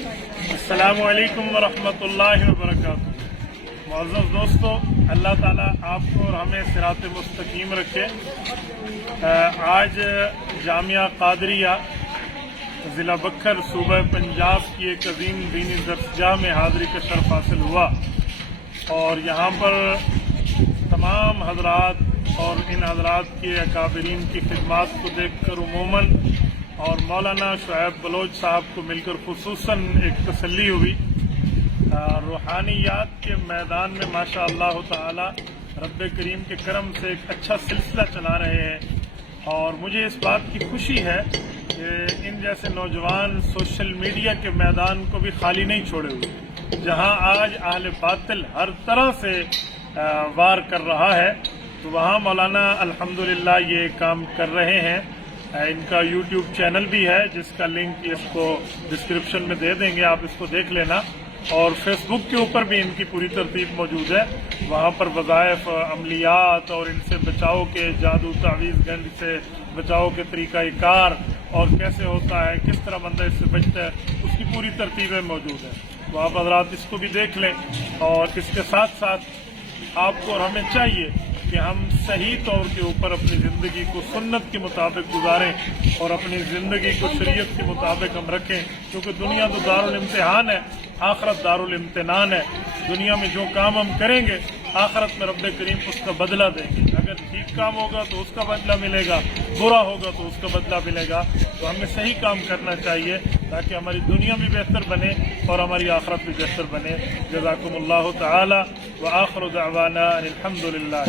السلام علیکم ورحمۃ اللہ وبرکاتہ۔ معزز دوستو، اللہ تعالیٰ آپ کو اور ہمیں صراط مستقیم رکھے۔ آج جامعہ قادریہ ضلع بکھر صوبہ پنجاب کی ایک عظیم دینی درسگاہ میں حاضری کا شرف حاصل ہوا، اور یہاں پر تمام حضرات اور ان حضرات کے اکابرین کی خدمات کو دیکھ کر عموماً اور مولانا شعیب بلوچ صاحب کو مل کر خصوصاً ایک تسلی ہوئی۔ روحانیات کے میدان میں ماشاء اللہ تعالی رب کریم کے کرم سے ایک اچھا سلسلہ چلا رہے ہیں، اور مجھے اس بات کی خوشی ہے کہ ان جیسے نوجوان سوشل میڈیا کے میدان کو بھی خالی نہیں چھوڑے ہوئے، جہاں آج اہل باطل ہر طرح سے وار کر رہا ہے، تو وہاں مولانا الحمدللہ یہ کام کر رہے ہیں۔ ان کا یوٹیوب چینل بھی ہے جس کا لنک اس کو ڈسکرپشن میں دے دیں گے، آپ اس کو دیکھ لینا، اور فیس بک کے اوپر بھی ان کی پوری ترتیب موجود ہے۔ وہاں پر وظائف، عملیات اور ان سے بچاؤ کے جادو تعویذ گنج سے بچاؤ کے طریقہ کار اور کیسے ہوتا ہے، کس طرح بندہ اس سے بچتا ہے، اس کی پوری ترتیبیں موجود ہیں۔ تو آپ حضرات اس کو بھی دیکھ لیں، اور اس کے ساتھ ساتھ آپ کو اور ہمیں چاہیے کہ ہم صحیح طور کے اوپر اپنی زندگی کو سنت کے مطابق گزاریں اور اپنی زندگی کو شریعت کے مطابق ہم رکھیں، کیونکہ دنیا تو دارالامتحان ہے، آخرت دارالامتنان ہے۔ دنیا میں جو کام ہم کریں گے آخرت میں رب کریم اس کا بدلہ دیں گے۔ اگر ٹھیک کام ہوگا تو اس کا بدلہ ملے گا، برا ہوگا تو اس کا بدلہ ملے گا۔ تو ہمیں صحیح کام کرنا چاہیے تاکہ ہماری دنیا بھی بہتر بنے اور ہماری آخرت بھی بہتر بنے۔ جزاکم اللہ تعالی، وآخر دعوانا الحمدللہ۔